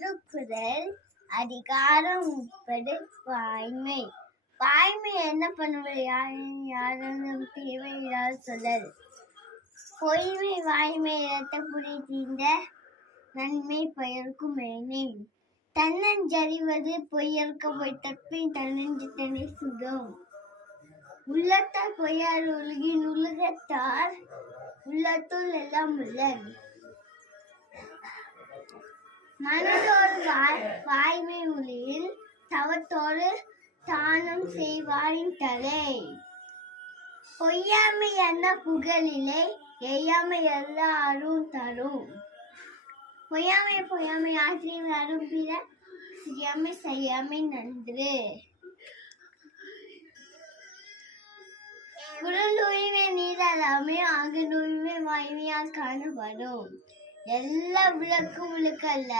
திருக்குறள் அதிகாரம் 30 வாய்மை. வாய்மை என்ன பண்ணுவது? யாரும் தேவையில்லாத சொல்லல். பொய்மை வாய்மை இரத்த புரி தீர்ந்த நன்மை பயர்க்கும் மேனே. தன்னஞ்சறிவது பொய்யற்க பொய்த்தற்பை தன்னஞ்சு தன்னை சுடும். உள்ளத்தால் பொய்யார் உலகின் உலகத்தார் உள்ளத்துள் எல்லாம் உள்ளன். மனதோடு வாய்மை மொழியில் தவத்தோடு தானம் செய்வாரின் தலை. பொய்யாமை என்ன புகழிலே எய்யாமை எல்லா அருள் தரும். பொய்யாமை ஆசிரியம் அரும் பிற சிறியாமை செய்யாமை நன்று. புறந்தூய்மை நீராலாமை ஆங்கு தூய்மை வாய்மையால் காணப்படும். எல்லா விளக்கும் விளக்கல்ல.